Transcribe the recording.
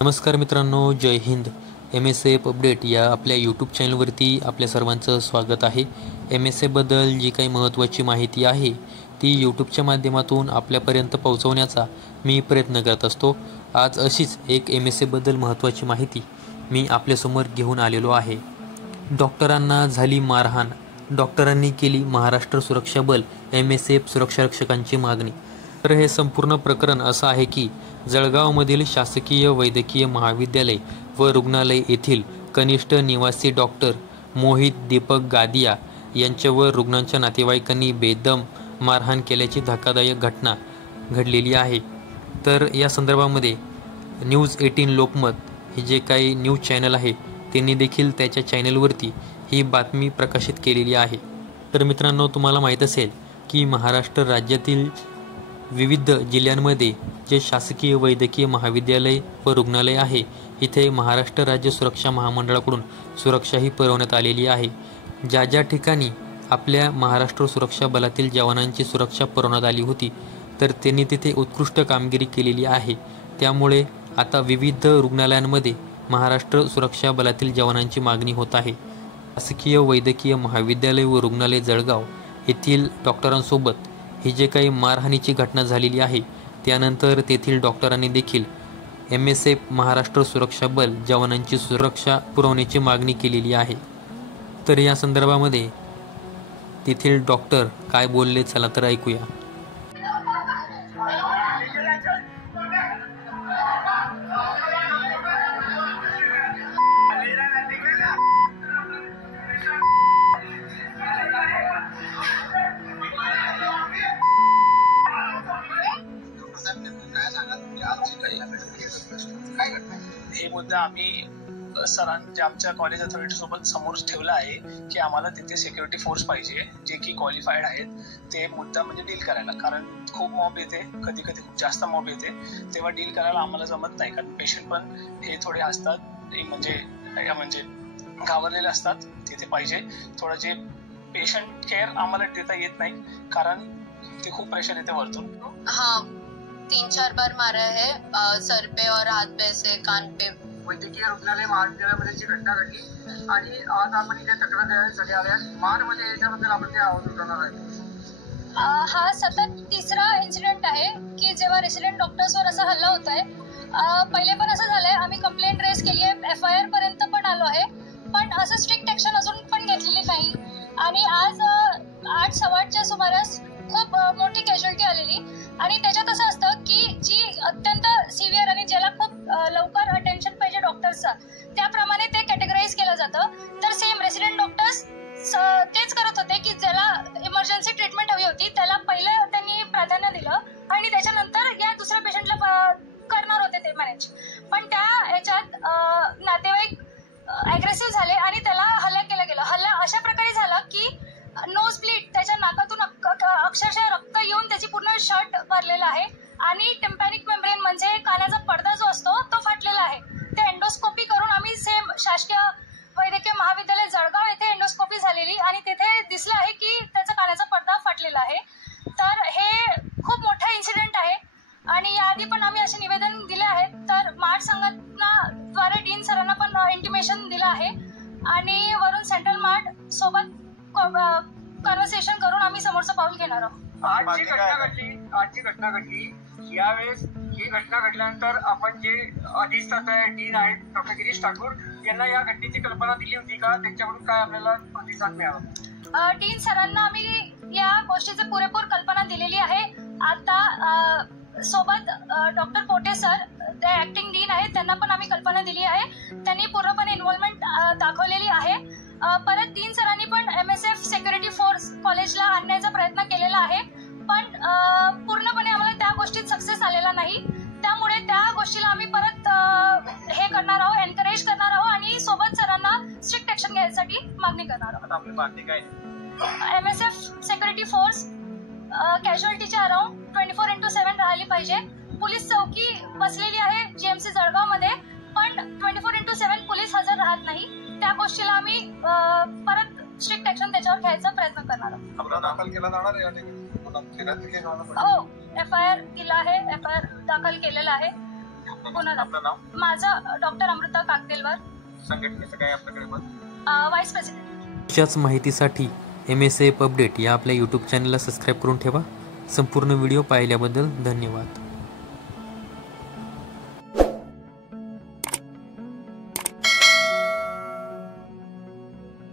नमस्कार मित्रांनो, जय Hind. MSF update या आपल्या यूट्यूब चॅनलवरती आपल्या सर्वांचं स्वागत आहे. MSFबद्दल जी काही महत्त्वाची माहिती आहे ती यूट्यूबच्या माध्यमातून आपल्यापर्यंत पोहोचवण्याचा मी प्रयत्न करत असतो. आज अशीच एक MSFबद्दल महत्त्वाची माहिती मी आपल्यासमोर घेऊन आलेलो आहे. डॉक्टरांना झाली मारहाण, डॉक्टरांनी केली महाराष्ट्र सुरक्षा बल MSF सुरक्षारक्षकांची मागणी. तर हे संपूर्ण प्रकरण असं आहे की जळगावमधील शासकीय वैद्यकीय महाविद्यालय व रुग्णालय येथील कनिष्ठ निवासी डॉक्टर मोहित दीपक गादिया यांच्यावर रुग्णांच्या नातेवाईकांनी बेदम मारहाण केल्याची धक्कादायक घटना घडलेली आहे. तर या संदर्भामध्ये न्यूज 18 लोकमत हे जे काही न्यूज चॅनल आहे त्यांनी देखील त्याच्या चॅनलवरती ही बातमी प्रकाशित केलेली आहे. तर मित्रांनो, तुम्हाला माहीत असेल की महाराष्ट्र राज्यातील विविध जिल्ह्यांमध्ये जे शासकीय वैद्यकीय महाविद्यालय व रुग्णालय आहे इथे महाराष्ट्र राज्य सुरक्षा महामंडळाकडून सुरक्षाही पुरवण्यात आलेली आहे. ज्या ज्या ठिकाणी आपल्या महाराष्ट्र सुरक्षा बलातील जवानांची सुरक्षा पुरवण्यात आली होती तर त्यांनी तिथे उत्कृष्ट कामगिरी केलेली आहे. त्यामुळे आता विविध रुग्णालयांमध्ये महाराष्ट्र सुरक्षा बलातील जवानांची मागणी होत आहे. शासकीय वैद्यकीय महाविद्यालय व रुग्णालय जळगाव येथील डॉक्टरांसोबत ही जे काही मारहाणीची घटना झालेली आहे त्यानंतर तेथील डॉक्टरांनी देखील MSF महाराष्ट्र सुरक्षा बल जवानांची सुरक्षा पुरवण्याची मागणी केलेली आहे. तर या संदर्भामध्ये तेथील डॉक्टर काय बोलले चला तर ऐकूया. हे मुद्दा आम्ही सरांच्या आमच्या कॉलेज अथॉरिटी सोबत समोर ठेवला आहे की आम्हाला तिथे सिक्युरिटी फोर्स पाहिजे जे की क्वालिफाईड आहेत ते मुद्दा म्हणजे डील करायला. कारण खूप मॉब येते, कधी कधी खूप जास्त मॉब येते, तेव्हा डील करायला आम्हाला जमत नाही. कारण पेशंट पण हे थोडे असतात म्हणजे घाबरलेले असतात. तिथे पाहिजे थोडं जे पेशंट केअर आम्हाला देता येत नाही कारण ते खूप प्रेशर येते वरतून. हाँ, 3-4 बार मारा है सर पे और हाथ पे से कान पे. वैद्यकीय रुग्णालय महाविद्यालयामध्ये जी घटना घडली आणि आज आपण इथे तक्रार द्यायसाठी आल्या मारमध्ये याच्याबद्दल आपण काय आवाज उठवणार आहे. हा सतत तिसरा इन्सिडेंट आहे की जेव्हा रेसिडेंट डॉक्टर्सवर असा हल्ला होत आहे. पहिले पण असं झालंय, आम्ही कंप्लेंट रेज केली आहे, FIR पर्यंत पण आलो आहे, पण असं स्ट्रिक्ट ऍक्शन अजून पण घेतलेली नाही. आणि आज 8:15च्या सुमारास खूप मोठी कॅज्युअलिटी आलेली आणि त्याच्यात असं असतं की जी अत्यंत सिव्हिअर आणि ज्याला खूप लवकर अटेन्शन पाहिजे डॉक्टरचा त्याप्रमाणे ते कॅटेगराईज केलं जातं. तर सेम रेसिडेंट डॉक्टर्स तेच करत होते की ज्याला इमर्जन्सी ट्रीटमेंट हवी होती त्याला पहिलं त्यांनी प्राधान्य दिलं आणि त्याच्यानंतर या दुसऱ्या पेशंटला करणार होते ते मॅनेज. पण त्या ह्याच्यात नातेवाईक ॲग्रेसिव्ह झाले आणि त्याला हल्ला केला गेला. हल्ला अशा प्रकारे झाला की नोज ब्लीड, त्याच्या नाकातून अक्षरशः रक्त येऊन त्याची पूर्ण शर्ट भरलेला आहे आणि टिम्पॅनिक मेम्ब्रेन म्हणजे कानाचा पडदा जो असतो तो फाटलेला आहे. ते एंडोस्कोपी करून आम्ही सेम शासकीय वैद्यकीय महाविद्यालय जळगाव येथे एंडोस्कोपी झालेली आणि तिथे दिसलं आहे की त्याचा कानाचा पडदा फाटलेला आहे. तर हे खूप मोठा इन्सिडेंट आहे आणि याआधी पण आम्ही असे निवेदन दिले आहेत. तर मार्च संघटनाद्वारे डीन सरांना पण इंटिमेशन दिलं आहे आणि वरून सेंट्रल मार्ट सोबत कन्व्हर्सेशन करून आम्ही समोरचं पाऊल घेणार आहोत. आजची घटना घडली यावेळेस ही घटना घडल्यानंतर आपण जे अधिष्ठाता डीन आहेत डॉक्टर गिरीश ठाकूर यांना या घटनेची कल्पना दिली होती का? त्यांच्याकडून काय आपल्याला प्रतिसाद मिळाला? डीन सरांना आम्ही या गोष्टीची पुरेपूर कल्पना दिलेली आहे. आता सोबत डॉक्टर पोटे सर ते ऍक्टिंग डीन आहेत त्यांना पण आम्ही कल्पना दिली आहे. त्यांनी पूर्णपणे इन्व्हॉल्वमेंट दाखवलेली आहे. परत डीन सरांनी पण MSF सिक्युरिटी फोर्स कॉलेजला आणण्याचा प्रयत्न केलेला आहे पण पूर्णपणे आम्हाला त्या गोष्टीत सक्सेस आलेला नाही. त्यामुळे त्या गोष्टीला आम्ही परत हे करणार आहोत, एनकरेज करणार आहोत आणि सोबत सरांना स्ट्रिक्ट ऍक्शन घ्यायसाठी मागणी करणार आहोत. आपली मागणी काय? MSF सिक्युरिटी फोर्स कॅज्युअलिटीच्या अराउंड 24/7 राहिली पाहिजे. पोलीस चौकी बसलेली आहे GMC जळगाव मध्ये पण 24/7 पोलीस हजर राहत नाही. त्या गोष्टीला आम्ही परत स्ट्रिक्ट ऍक्शन त्याच्यावर घ्यायचा प्रयत्न करणार आहोत. दाखल केला जाणार आहे. हो, FIR दिला आहे, FIR दाखल केलेला आहे. कोणाला? आपलं नाव? माझं डॉक्टर अमृता काकदेलवार, संघटनेचं काय आपल्याकडे पद? Vice president. अशाच माहितीसाठी MSF अपडेट या आपल्या यूट्यूब चॅनलला सबस्क्राईब करून ठेवा. संपूर्ण व्हिडिओ पाहिल्याबद्दल धन्यवाद.